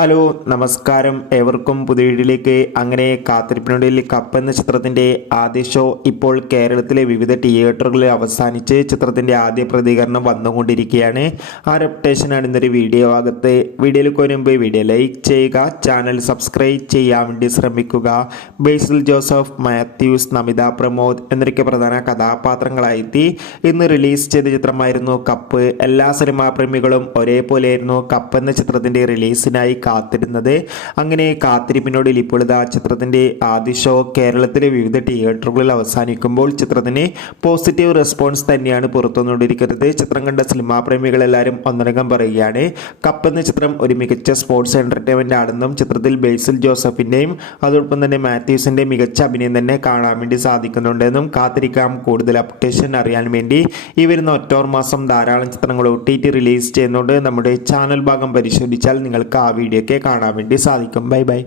Hello നമസ്കാരം ഏവർക്കും പുതിയ വീഡിയോയിലേക്ക്. അങ്ങനെ കാത്തിരിപ്പിനുള്ളിൽ കപ്പ് എന്ന ചിത്രത്തിൻ്റെ ആദ്യ ഷോ ഇപ്പോൾ കേരളത്തിലെ വിവിധ തിയേറ്ററുകളിൽ അവസാനിച്ച് ചിത്രത്തിൻ്റെ ആദ്യ പ്രതികരണം വന്നുകൊണ്ടിരിക്കുകയാണ്. ആ റെപ്റ്റേഷനാണ് ഇന്നൊരു വീഡിയോ ഭാഗത്ത്. വീഡിയോയിലേക്ക് വരുമ്പോൾ വീഡിയോ ലൈക്ക് ചെയ്യുക, ചാനൽ സബ്സ്ക്രൈബ് ചെയ്യാൻ വേണ്ടി ശ്രമിക്കുക. ബേസിൽ ജോസഫ്, മാത്യൂസ്, നമിത പ്രമോദ് എന്നൊക്കെ പ്രധാന കഥാപാത്രങ്ങളായെത്തി ഇന്ന് റിലീസ് ചെയ്ത ചിത്രമായിരുന്നു കപ്പ്. എല്ലാ സിനിമാ പ്രേമികളും ഒരേപോലെയായിരുന്നു കപ്പ് എന്ന ചിത്രത്തിൻ്റെ റിലീസിനായി കാത്തിരുന്നത്. അങ്ങനെ കാത്തിരിപ്പിനോടിൽ ഇപ്പോൾ ഇതാ ചിത്രത്തിന്റെ ആദ്യ ഷോ കേരളത്തിലെ വിവിധ തിയേറ്ററുകളിൽ അവസാനിക്കുമ്പോൾ ചിത്രത്തിന് പോസിറ്റീവ് റെസ്പോൺസ് തന്നെയാണ് പുറത്തുവന്നുകൊണ്ടിരിക്കുന്നത്. ചിത്രം കണ്ട സിനിമാ പ്രേമികൾ എല്ലാവരും ഒന്നടങ്കം പറയുകയാണ് കപ്പ് എന്ന ചിത്രം ഒരു മികച്ച സ്പോർട്സ് എന്റർടൈൻമെന്റ് ആണെന്നും ചിത്രത്തിൽ ബേസിൽ ജോസഫിന്റെയും അതോടൊപ്പം തന്നെ മാത്യൂസിന്റെ മികച്ച അഭിനയം തന്നെ കാണാൻ വേണ്ടി സാധിക്കുന്നുണ്ടെന്നും കാത്തിരിക്കാം. കൂടുതൽ അപ്ഡേഷൻ അറിയാൻ വേണ്ടി ഈ വരുന്ന ഒക്ടോബർ മാസം ധാരാളം ചിത്രങ്ങൾ OTT റിലീസ് ചെയ്യുന്നുണ്ട്. നമ്മുടെ ചാനൽ ഭാഗം പരിശോധിച്ചാൽ നിങ്ങൾക്ക് ആ വീഡിയോ ഒക്കെ കാണാൻ വേണ്ടി സാധിക്കും. Bye bye.